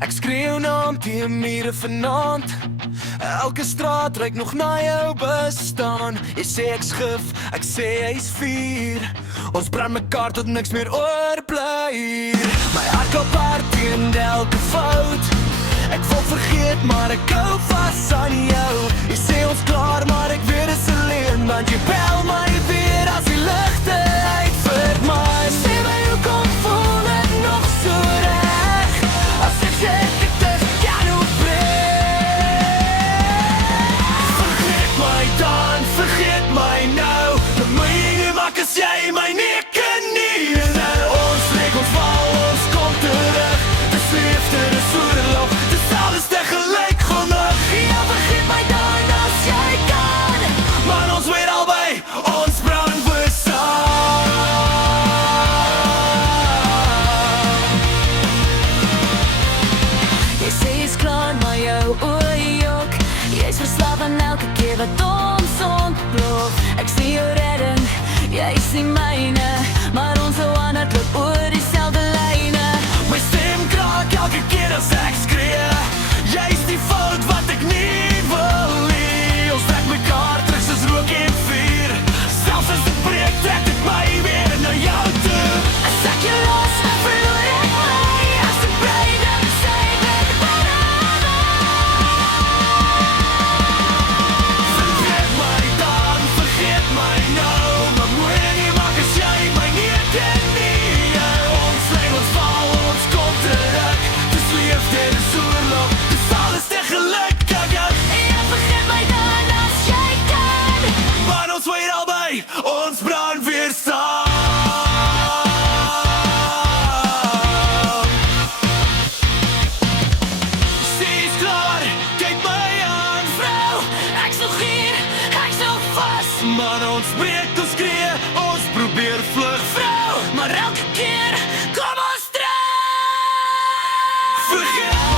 Ek skree jou naam teen mure vanaand. Elke straat ruik nog na jou bestaan. Jy sê ek's gif, ek sê hy's vuur. Ons brand mekaar tot niks meer oorbly. My hart klop hard teen elke fout. Ek wil vergeet, maar ek hou vas aan jou. Jy sê ons klaar, maar ek weet dis 'n leuen, want jy bel my weer as die ligte uit vir my. Sê my hoekom voel dit nog so reg, as ek sê dit is kan oprecht. Vergeet my dan, vergeet my nou. Dan moet jy nie maak as jy my nie ken nie. Ons leek ons val, ons kom terug. Dis liefde, dis oorlog, dis alles tegelijk genoeg. Ja, vergeet my dan as jy kan, maar ons weet albei, ons brand weer saam. Jy sê jy's klaar, maar jou oë jok. Jy's verslaaf aan elke keer wat ons ontplof. Ek sien jou redding, jy sien myne, maar ons hou aan hardloop oor dieselfde lyne. My stem kraak elke keer as ek skree. Jy's die fout wat ek nie wil hê. Ons trek mekaar terug soos rook en vuur. Selfs as dit breek, trek dit my weer na jou toe. As ek jou los, verloor ek my. As ek bly, dan sê ek forever. Vergeet my dan, vergeet my nou. Maar moet jy nie maak as jy my nie ken nie. Ons lê, ons val, ons kom terug. Dis liefde, dis oorlog, dis alles tegelijk. Ja, vergeet my dan as jy kan, maar ons weet albei, ons brand weer saam. Sê jy's klaar, kyk my aan, vrou. Ek's nog hier, ek's nog vas, maar ons breek, ons skree, ons probeer vlug, vrou. Maar elke keer kom ons terug. Vergeet